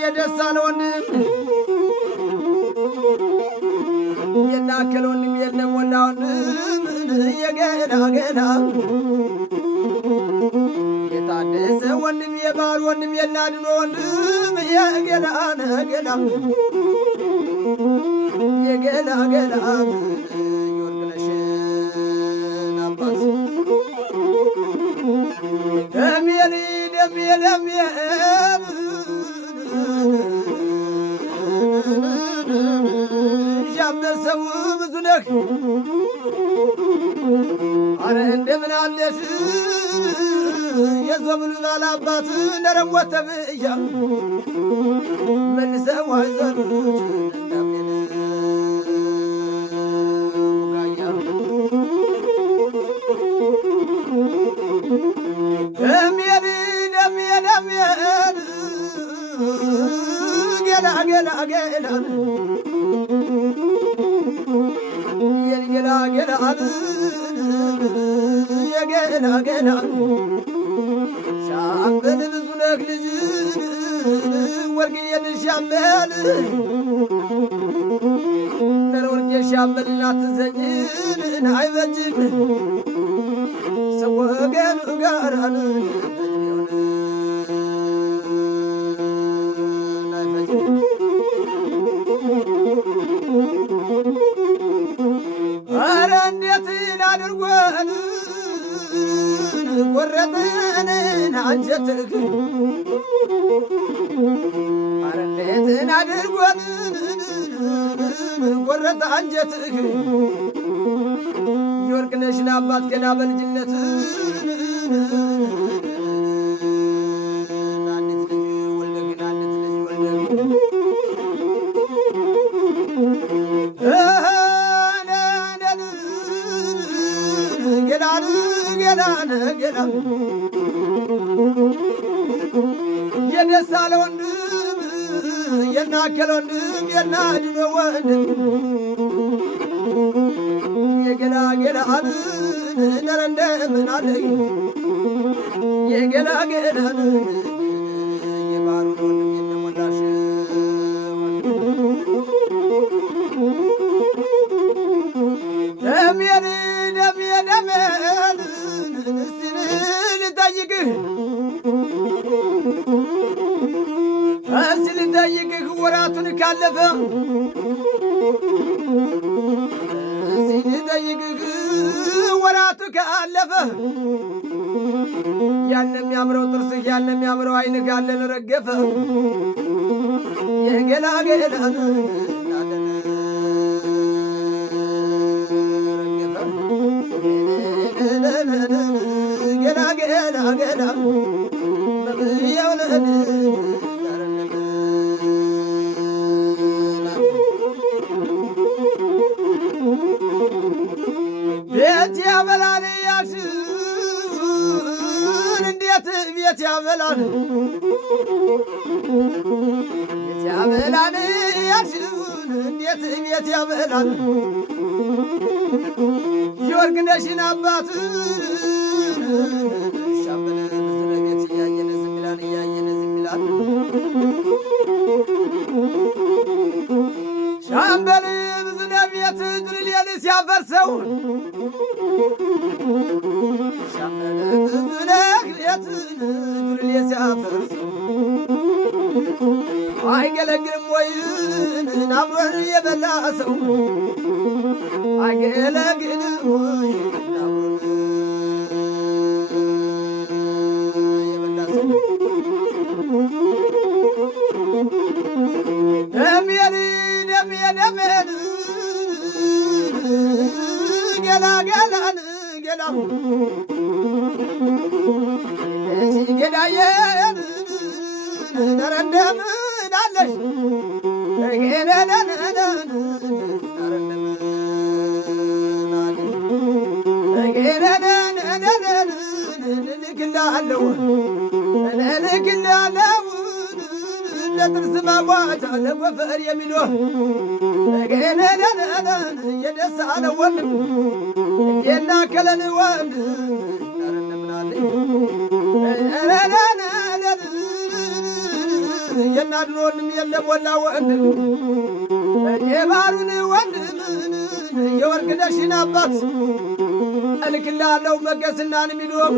የደሳለውን የናከለውን የለም ወላውን የገና የታደሰ ወንድም የባር ወንድም የናድኖ ወንድም የገና የወርቅነሽን አባት ደሜል ሻምበሰው ብዙ ነህ አረ እንደምን አለሽ የዞብል ባላባት ነረሞተ ብያ መልሰው አይዘሩት እንዳምን ሙጋያ ደሜል ገላ የገላ ሻምበል ብዙ ነህ ልጅ ወርቅዬን ሻምበል ወርቄ ሻምበል ናትዘኝን አይበጅም ሰው ወገኑ ጋራን አረ እንዴት አድርጎን ቆረጥን አንጀትህ አረ እንዴት አድርጎን ቆረጥ አንጀትህ የወርቅነሽን አባት ገና በልጅነት አንዲት ልጅ ወልደህ ገላ የደሳለ ወንድም የናከለ ወንድም የናድኖ ወንድም የገላ ነረ እንደምን አለኝ የገላ የባሩ ወንድም የነሞላሽ ልጠይቅህ ወራቱን ካለፈ ልጠይቅህ ወራቱ ካለፈ ያን የሚያምረው ጥርስህ ያን የሚያምረው ዓይንህ ያለን ረገፈ የገላ ገላ ቤት ያበላል ያክስን እንዴት ቤት ያበላል ያክስን እንዴት ቤት ያበላል የወርቅነሽን አባት ሻምበል ብዙ ቤት እያየን ዝም ይላል ሻምበል ብዙ ቤት ድልል ሲያፈርሰው ሻምበል ብዙ ቤት ድልል ሲያፈርሰው አይገለግልም ወይ አብሮን የበላ ሰው አይገለግልም ወይ አብሮን የበላ ሰው ደሜል ገላ ገዳዬን ነረንደም ዳለሽ ልክላለሁ ለጥርስ ማሟጫ ለጎፈር የሚኖር የደሳለ ወንድም የና ከለን ወንድም የናድሮንም የለም ወላ ወንድም የባሩን ወንድም የወርቅ ደሽን አባት እልክላለሁ መገስናን የሚሉም